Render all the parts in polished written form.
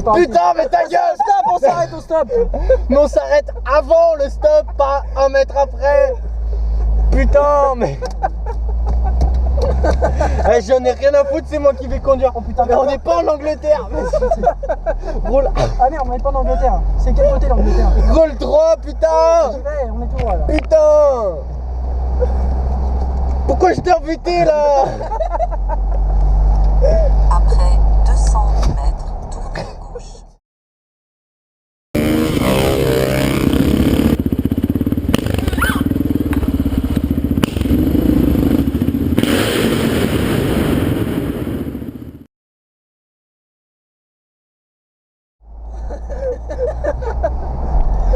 c'est pas... Putain, mais ta gueule! Stop, on s'arrête au stop. Mais on s'arrête avant le stop, pas 1 mètre après. Putain, mais... Eh, j'en ai rien à foutre, c'est moi qui vais conduire. Oh putain, mais on n'est pas en Angleterre. Roule. Ah merde, on n'est pas en Angleterre. C'est quel côté l'Angleterre? Roule droit, putain. J'y vais, on est tout droit là. Putain. Pourquoi je t'ai invité là? Après 200 mètres, tournez à gauche.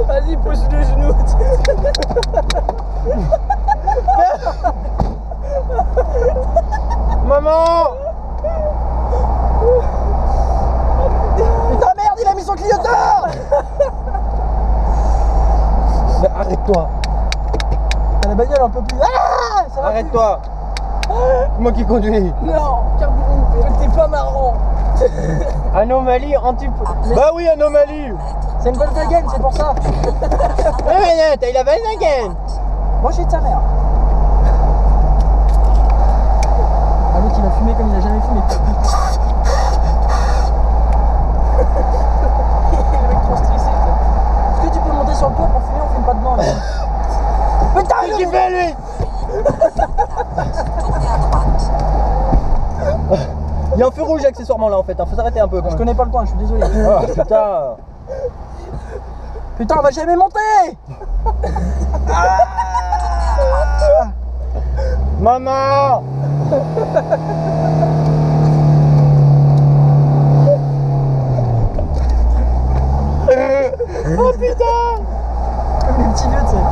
Vas-y, pousse le genou. Maman. Putain merde, il a mis son clignoteur. Mais arrête-toi. T'as la bagnole un peu plus... Ah, ça va plus. Arrête-toi. Moi qui conduis. Non, carburant, t'es pas marrant. Anomalie Bah oui, anomalie. C'est une Volkswagen, c'est pour ça. Ouais, mais t'as eu la Volkswagen. Moi je suis de sa mère. Ah l'autre il a fumé comme il a jamais fumé. Le mec trop stressé. Est-ce que tu peux monter sur le toit pour fumer? On fume pas dedans là. Putain, Qu'est-ce qu'il fait lui? Tournez à droite. Il y a un feu rouge accessoirement là en fait, faut s'arrêter un peu quand Je même. connais pas le coin, je suis désolé. Oh putain. Putain, on va jamais monter. Maman. Oh putain. Comme les petits vieux, tu sais.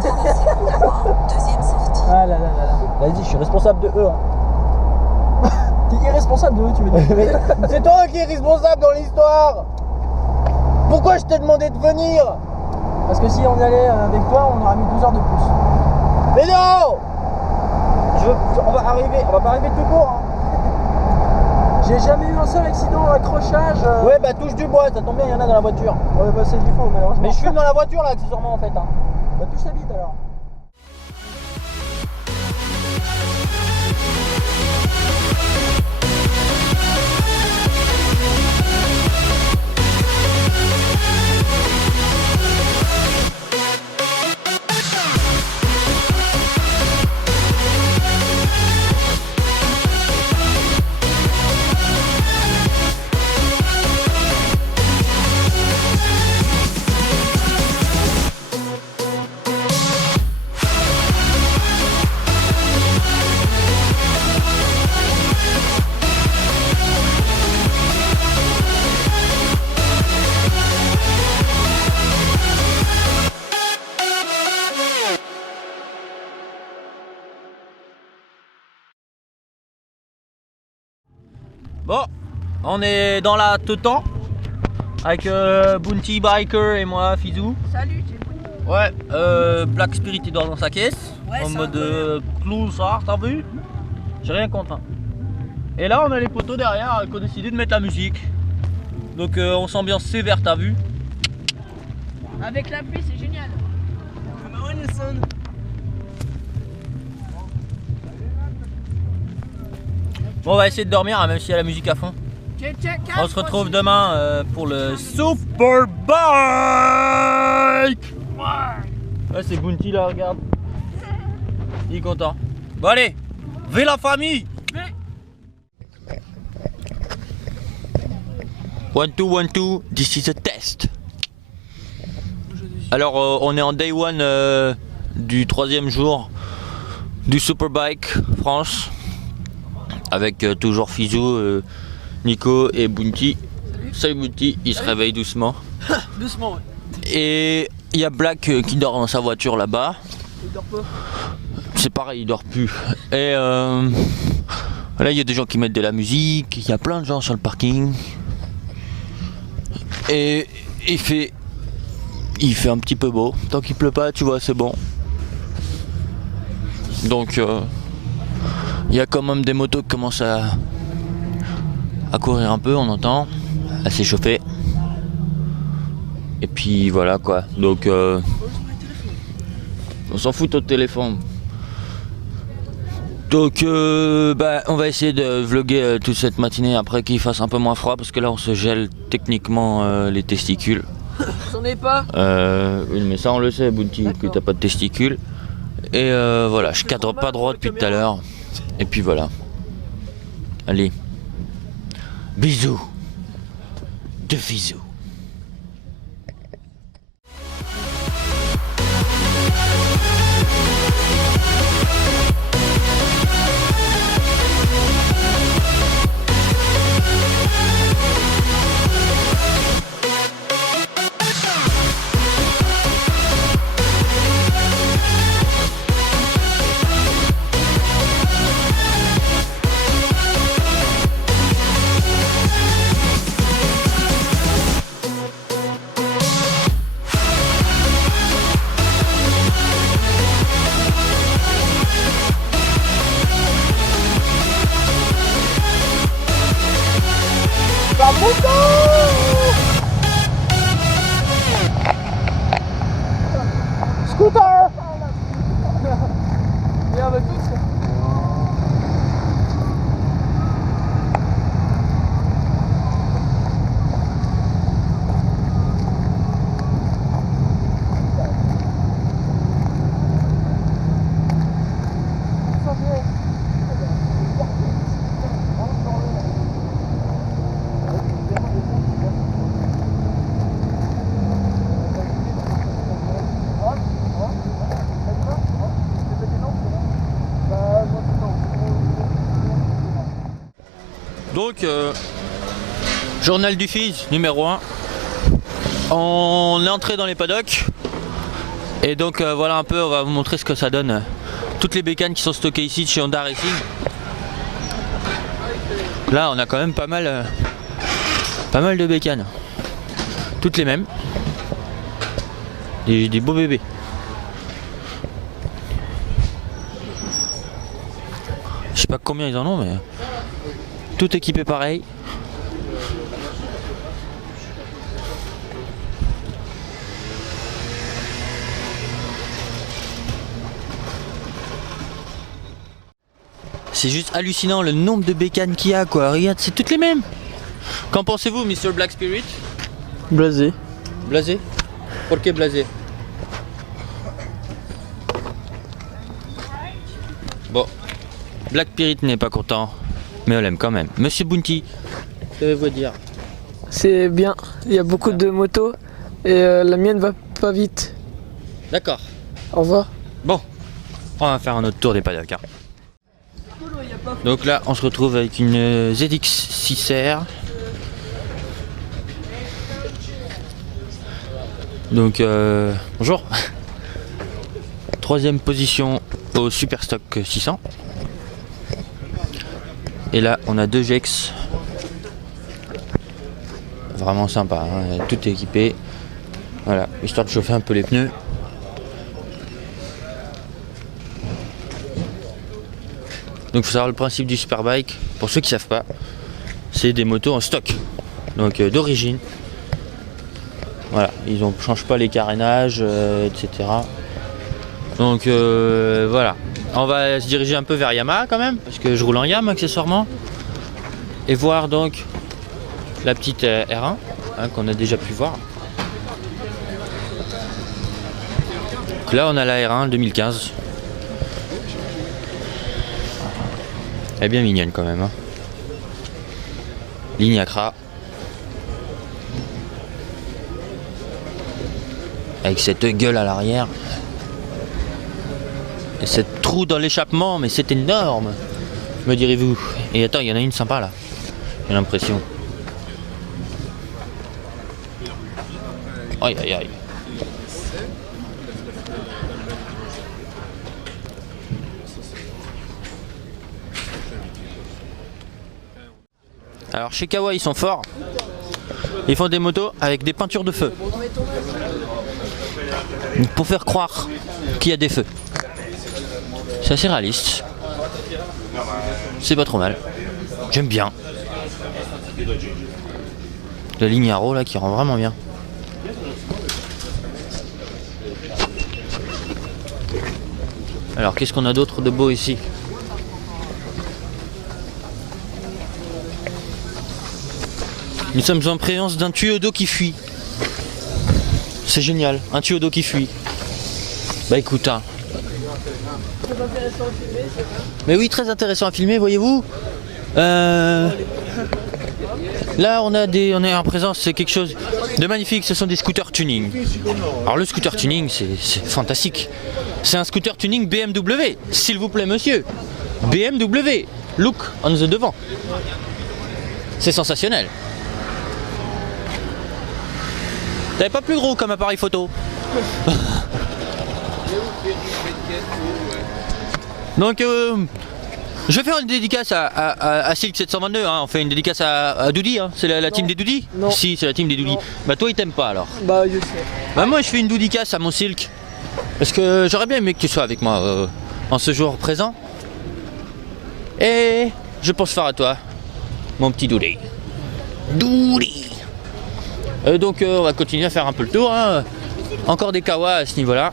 Traversez la voie, deuxième sortie. Ah là là là là. Vas-y, je suis responsable de eux. Hein. T'es irresponsable de eux, tu veux dire. Mais c'est toi qui es responsable dans l'histoire. Pourquoi je t'ai demandé de venir? Parce que si on y allait avec toi, on aurait mis 12 heures de plus. Mais non. On va pas arriver tout court. Hein. J'ai jamais eu un seul accident d'accrochage. Ouais bah touche du bois, ça tombe bien, il y en a dans la voiture. Ouais, bah c'est du faux, malheureusement. Mais je fume dans la voiture là accessoirement en fait. Hein. Bah touche ta bite alors. Bon, on est dans la Teutan avec Bounty Biker et moi, Fizou. Salut, j'ai Bounty. Ouais, Black Spirit il dort dans sa caisse, Ouais, en c'est mode clousard, t'as vu? J'ai rien contre. Hein. Et là, on a les poteaux derrière qui ont décidé de mettre la musique. Donc on s'ambiance sévère, t'as vu? Avec la pluie, c'est génial. Bon, on va essayer de dormir, hein, même s'il y a la musique à fond. Check, check, On se retrouve demain pour le Super Bike. Ouais, c'est Bounty là, regarde. Il est content. Bon allez, vive la famille. 1, 2, 1, 2, this is a test. Alors on est en day 1 du 3e jour du Superbike France avec toujours Fizou, Nico et Bounty. Salut Bounty, il se réveille doucement. Doucement, ouais. Et il y a Black qui dort dans sa voiture là-bas. Il dort pas. C'est pareil, il dort plus. Et là il y a des gens qui mettent de la musique, il y a plein de gens sur le parking. Et il fait un petit peu beau. Tant qu'il pleut pas, tu vois, c'est bon. Donc il y a quand même des motos qui commencent à courir un peu, on entend, à s'échauffer. Et puis voilà quoi, donc on s'en fout de ton téléphone. Donc on va essayer de vlogger toute cette matinée après qu'il fasse un peu moins froid parce que là on se gèle techniquement les testicules. J'en ai pas. Oui, mais ça on le sait, Bounty, que t'as pas de testicules. Et voilà, je cadre pas droit depuis tout à l'heure. Et puis voilà. Allez. Bisous. De bisous. Scooter! Et on va tous. Donc, journal du Fizz numéro 1. On est entré dans les paddocks. Et donc voilà un peu, on va vous montrer ce que ça donne. Toutes les bécanes qui sont stockées ici de chez Honda Racing. Là on a quand même pas mal de bécanes. Toutes les mêmes. Des beaux bébés. Je sais pas combien ils en ont mais tout équipé pareil. C'est juste hallucinant le nombre de bécanes qu'il y a quoi. Regarde, c'est toutes les mêmes. Qu'en pensez-vous, Mr. Black Spirit? Blasé. Blasé? Pourquoi blasé? Bon, Black Spirit n'est pas content, mais on l'aime quand même. Monsieur Bounty, que devez-vous dire? C'est bien. Il y a beaucoup de motos et la mienne va pas vite. D'accord. Au revoir. Bon, on va faire un autre tour des paddocks. Hein. Donc là, on se retrouve avec une ZX6R. Donc, bonjour. Troisième position au Superstock 600. Et là, on a deux GX. Vraiment sympa, hein, tout est équipé. Voilà, histoire de chauffer un peu les pneus. Donc il faut savoir le principe du Superbike, pour ceux qui ne savent pas, c'est des motos en stock, donc d'origine. Voilà, ils ne changent pas les carénages, etc. Donc voilà, on va se diriger un peu vers Yamaha quand même, parce que je roule en Yamaha accessoirement. Et voir donc la petite R1, hein, qu'on a déjà pu voir. Donc là on a la R1 2015. Elle est bien mignonne quand même. Hein. Ligne Accra. Avec cette gueule à l'arrière. Et cette trou dans l'échappement, mais c'est énorme, me direz-vous. Et attends, il y en a une sympa là. J'ai l'impression. Aïe aïe aïe. Alors chez Kawa ils sont forts. Ils font des motos avec des peintures de feu. Pour faire croire qu'il y a des feux. C'est assez réaliste. C'est pas trop mal. J'aime bien. La ligne Arrow là qui rend vraiment bien. Alors qu'est-ce qu'on a d'autre de beau ici? Nous sommes en présence d'un tuyau d'eau qui fuit. C'est génial, un tuyau d'eau qui fuit. Bah écoute, hein. Mais oui, très intéressant à filmer, voyez-vous. Là, on est en présence, c'est quelque chose de magnifique. Ce sont des scooters tuning. Alors le scooter tuning, c'est fantastique. C'est un scooter tuning BMW, s'il vous plaît, monsieur. BMW, look on the devant. C'est sensationnel. T'avais pas plus gros comme appareil photo. Donc je vais faire une dédicace à Silk 722, hein. On fait une dédicace à Doudi, hein. C'est la team des Doudi? Non. Si, c'est la team des Doudi. Non. Bah toi il t'aime pas alors. Bah je sais. Bah moi je fais une dédicace à mon Silk. Parce que j'aurais bien aimé que tu sois avec moi en ce jour présent. Et je pense faire à toi, mon petit Doudi. Doudi. Donc on va continuer à faire un peu le tour, hein. Encore des kawas à ce niveau-là.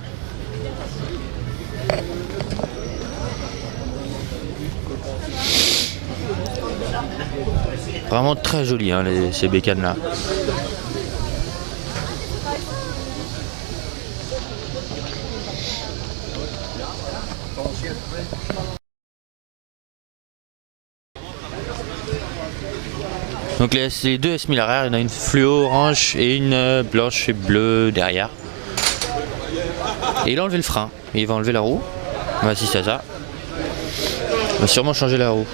Vraiment très joli, hein, ces bécanes là. Donc les deux S1000 arrière, il y en a une fluo orange et une blanche et bleue derrière. Et il a enlevé le frein, et il va enlever la roue. On va assister à ça. On va sûrement changer la roue.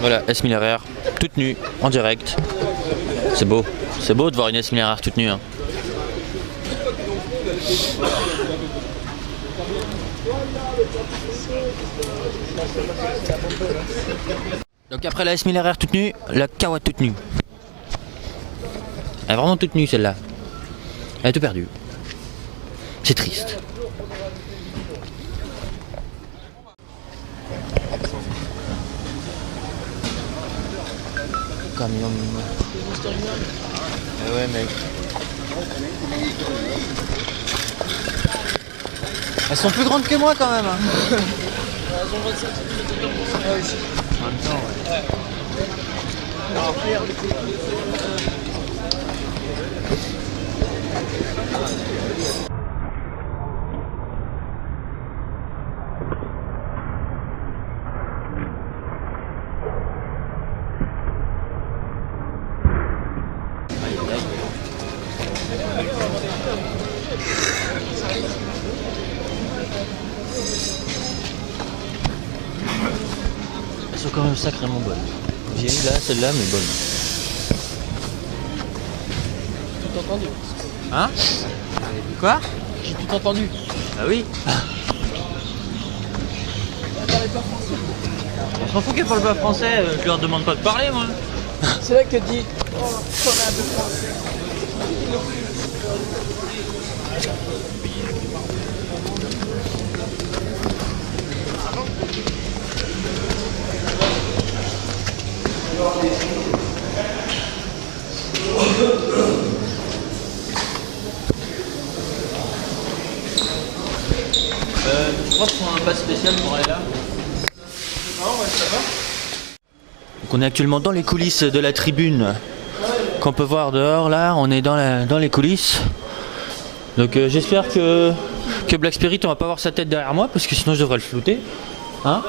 Voilà, S1000 arrière, toute nue, en direct. C'est beau de voir une S1000 arrière toute nue, hein. Donc après la S1000 RR toute nue, la Kawa toute nue. Elle est vraiment toute nue celle-là. Elle est tout perdue. C'est triste. Camion. Eh ouais mec. Elles sont plus grandes que moi quand même, hein. Elles ont 27 cm. En même temps, ouais. Elles sont quand même sacrément bonnes. Vieilles là, celle-là, mais bonnes. Tout entendu. Hein? Quoi? J'ai tout entendu. Ah oui? On s'en fout qu'elles parlent pas français, je leur demande pas de parler moi. C'est là que dit. Oh, qu'on a un peu français. Je crois qu'on a un pass spécial pour aller là. Donc on est actuellement dans les coulisses de la tribune qu'on peut voir dehors là, on est dans les coulisses. Donc j'espère que Black Spirit on va pas voir sa tête derrière moi parce que sinon je devrais le flouter. Hein?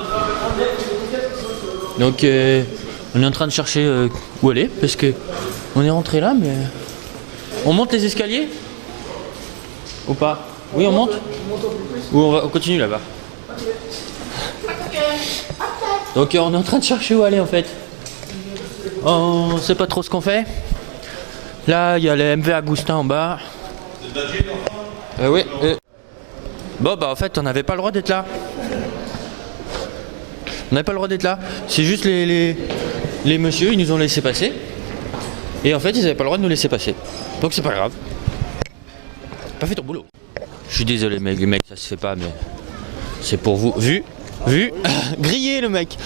Donc on est en train de chercher où aller parce que on est rentré là mais on monte les escaliers ou pas? Oui on monte? Ou on continue là-bas? Donc on est en train de chercher où aller en fait. On sait pas trop ce qu'on fait. Là il y a les MV Agustin en bas. Oui. Bon bah en fait on n'avait pas le droit d'être là. On n'avait pas le droit d'être là. C'est juste les messieurs ils nous ont laissé passer. Et en fait ils n'avaient pas le droit de nous laisser passer. Donc c'est pas grave. pas fait ton boulot. Je suis désolé mec, les mecs, ça se fait pas, mais c'est pour vous. Vu grillé le mec.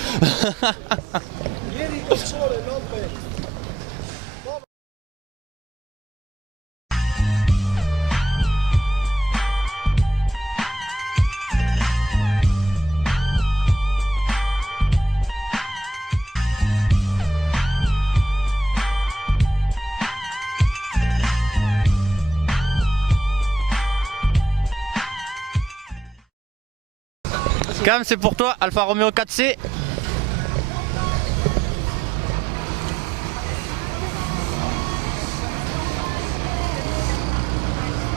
Cam, c'est pour toi, Alfa Romeo 4C.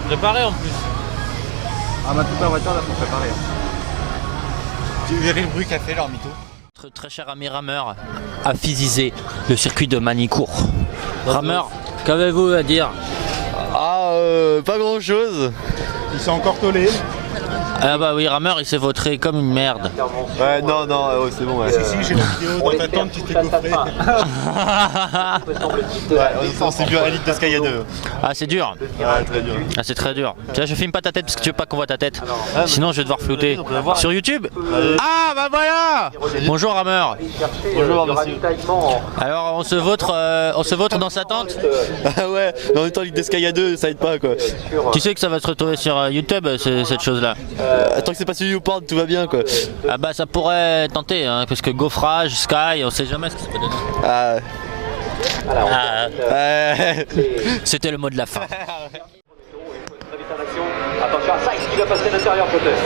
Préparé en plus. Ah bah toute la voiture là faut préparer. Tu verrais le bruit qu'a fait leur mytho. Très, très cher ami rameur a physisé le circuit de Manicourt. Rameur, qu'avez-vous à dire? Ah, pas grand chose. Ils sont encore tollés. Ah bah oui, rameur il s'est vautré comme une merde. Ouais, non, c'est bon. Ouais. Si, j'ai la vidéo dans ta tente, tu t'es coffré. On s'est vu à la litre de Sky 2. Ah c'est dur. Ouais, très dur. Ah c'est très dur. Tiens, je filme pas ta tête parce que tu veux pas qu'on voit ta tête. Sinon je vais devoir flouter. Sur YouTube. Ah bah voilà. Bonjour rameur. Bonjour, monsieur. Alors on se vautre dans sa tente. Ah ouais, mais en même temps, litre de Sky 2, ça aide pas quoi. Tu sais que ça va se retrouver sur YouTube cette chose là. Tant que c'est pas sur YouPorn, tout va bien quoi. Ah bah ça pourrait tenter hein, parce que gaufrage, Sky, on sait jamais ce que ça peut donner. Ah. C'était le mot de la fin. Attention à Sainz qui va passer à l'intérieur peut-être.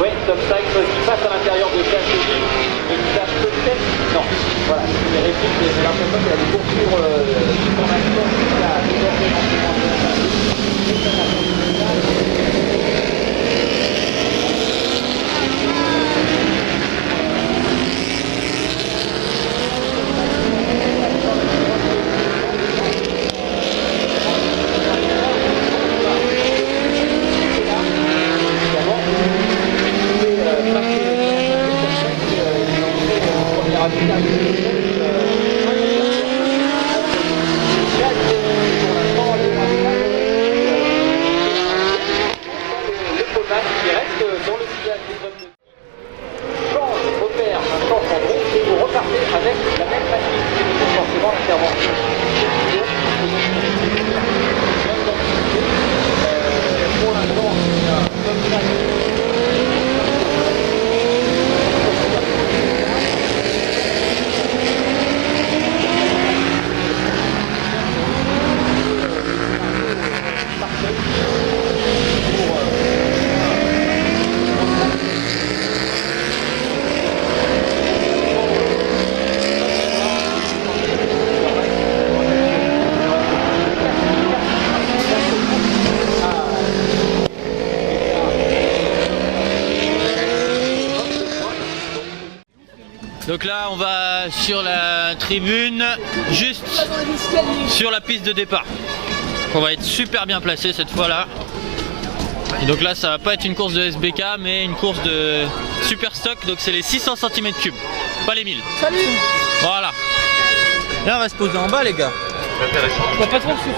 Oui, Tom Sainz qui passe à l'intérieur de Gasly. Il tape peut-être. Non, voilà, c'est les répliques, mais j'ai l'impression qu'il y a des poursuivre son action jusqu'à déborder éventuellement de la Donc là on va sur la tribune, juste sur la piste de départ. On va être super bien placé cette fois là. Et donc là ça va pas être une course de SBK mais une course de super stock, donc c'est les 600 cm3, pas les 1000. Salut. Voilà. Là on va se poser en bas les gars. On va pas trop se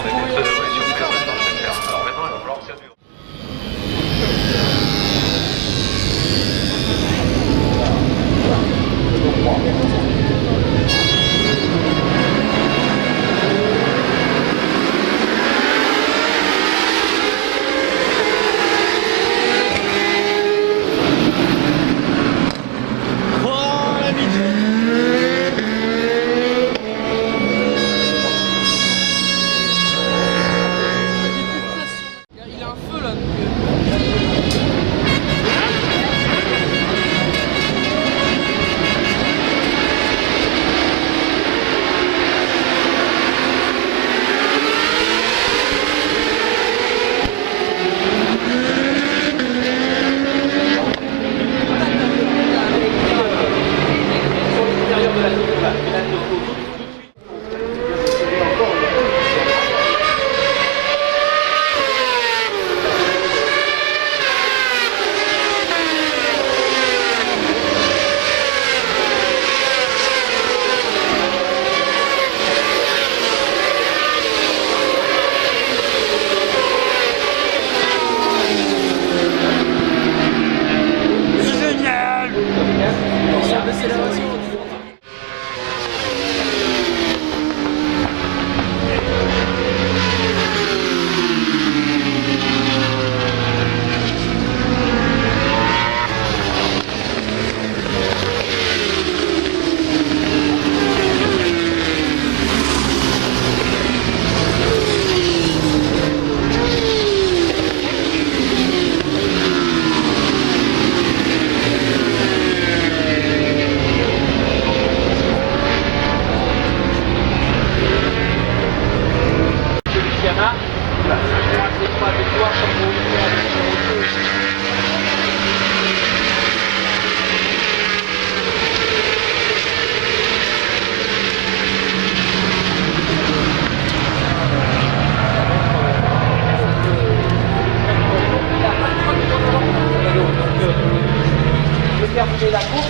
terminer la course.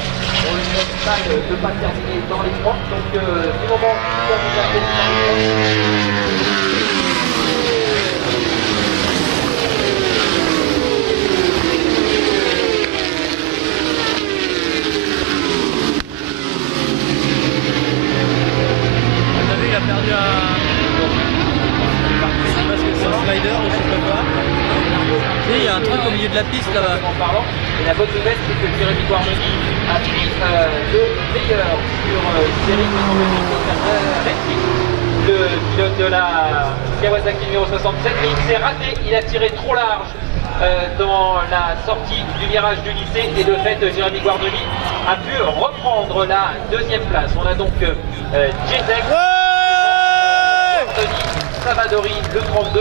On lui souhaite pas de ne pas terminer dans les points. Donc du moment où vous avez dans les points, il a perdu un slider ou je sais pas quoi. Il y a un truc au milieu de la piste là-bas. En parlant, et la bonne nouvelle c'est que Jérémy Guarnoni a pris le meilleur sur série le pilote de la Kawasaki numéro 67, mais il s'est raté, il a tiré trop large dans la sortie du virage du lycée et de fait Jérémy Guarnoni a pu reprendre la deuxième place. On a donc Jezek, Savadori le 32,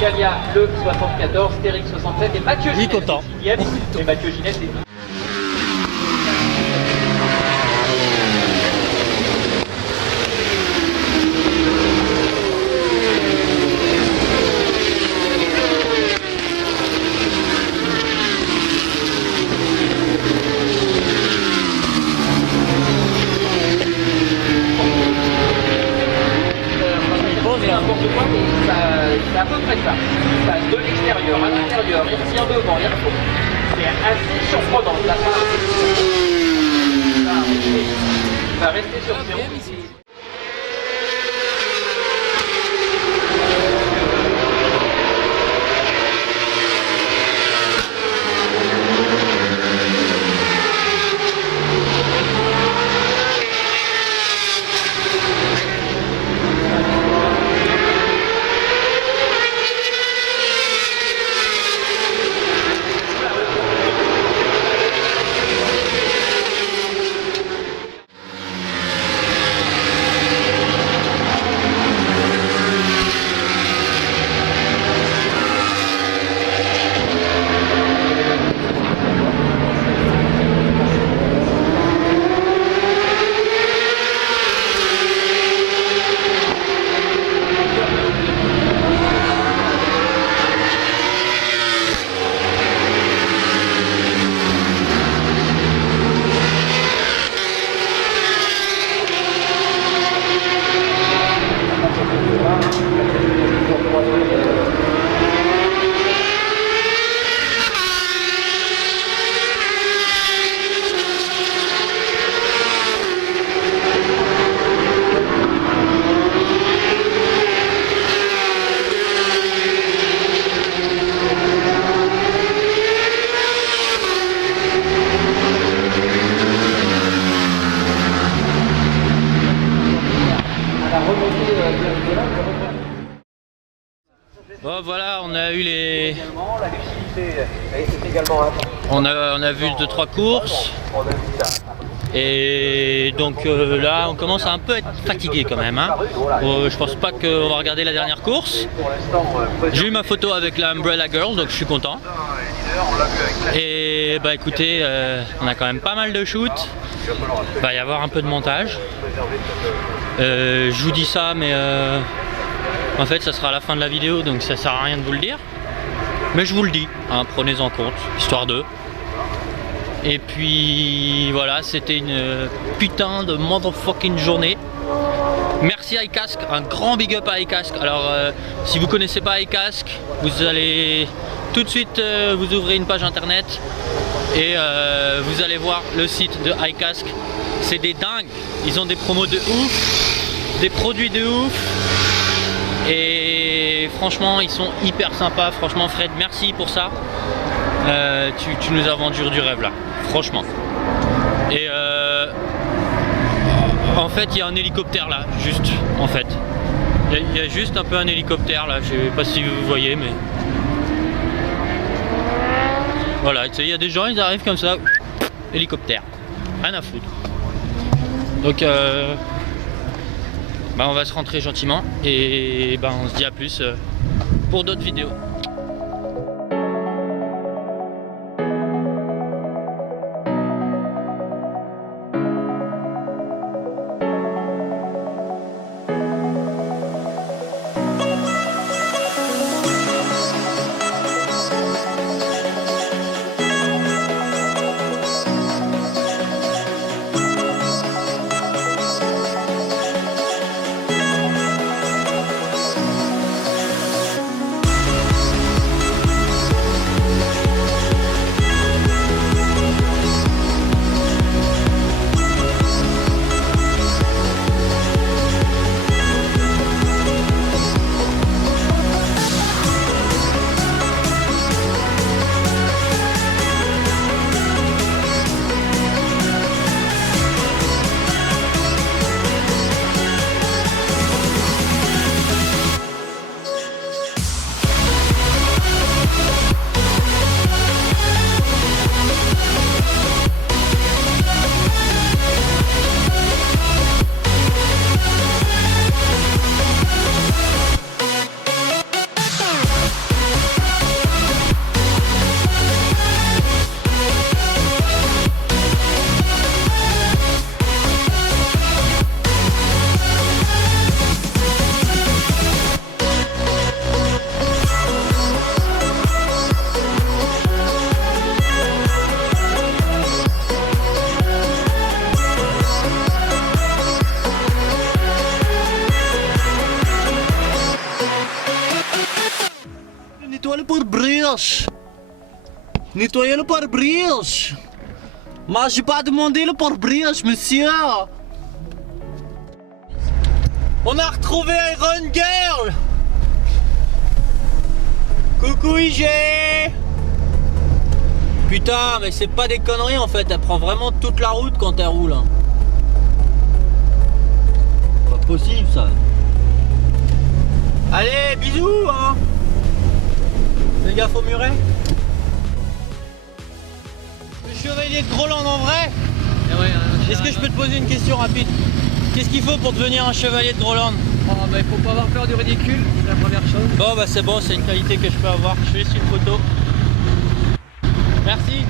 Calia le 74, Stéric 67 et Mathieu Ginette le 6e. Et Mathieu Ginette est... n'importe quoi, mais c'est à peu près ça. Il passe de l'extérieur à l'intérieur, il tient devant, il retourne. C'est assez surprenant. La part il va rester sur ses roues. Bon voilà, on a eu les... On a vu 2-3 courses. Et donc là on commence à un peu être fatigué quand même hein. Je pense pas qu'on va regarder la dernière course. J'ai eu ma photo avec la Umbrella Girl donc je suis content. Et bah écoutez, on a quand même pas mal de shoots. Il va y avoir un peu de montage. Je vous dis ça mais en fait ça sera à la fin de la vidéo donc ça sert à rien de vous le dire. Mais je vous le dis, hein, prenez-en compte, histoire d'eux. Et puis voilà, c'était une putain de motherfucking journée. Merci iCask, un grand big up à iCask. Alors si vous connaissez pas iCask, vous allez tout de suite vous ouvrez une page internet et vous allez voir le site de iCask. C'est des dingues, ils ont des promos de ouf, des produits de ouf. Et franchement ils sont hyper sympas. Franchement Fred, merci pour ça. Tu nous as vendu du rêve là, franchement. Et en fait il y a un hélicoptère là, juste en fait. Il y a juste un peu un hélicoptère là, je sais pas si vous voyez mais... Voilà, tu sais, il y a des gens, ils arrivent comme ça, hélicoptère, rien à foutre. Donc bah, on va se rentrer gentiment et bah, on se dit à plus pour d'autres vidéos. pare-brise. Nettoyez le pare-brise. Moi, j'ai pas demandé le pare-brise, monsieur. On a retrouvé Iron Girl. Coucou IG. Putain, mais c'est pas des conneries en fait, elle prend vraiment toute la route quand elle roule. Hein. Pas possible ça. Allez, bisous hein. Fais gaffe au muret. Le chevalier de Groland en vrai. Est-ce que je peux te poser une question rapide? Qu'est-ce qu'il faut pour devenir un chevalier de Groland? Il faut pas avoir peur du ridicule, c'est la première chose. Bon bah c'est bon, c'est une qualité que je peux avoir. Je fais une photo. Merci.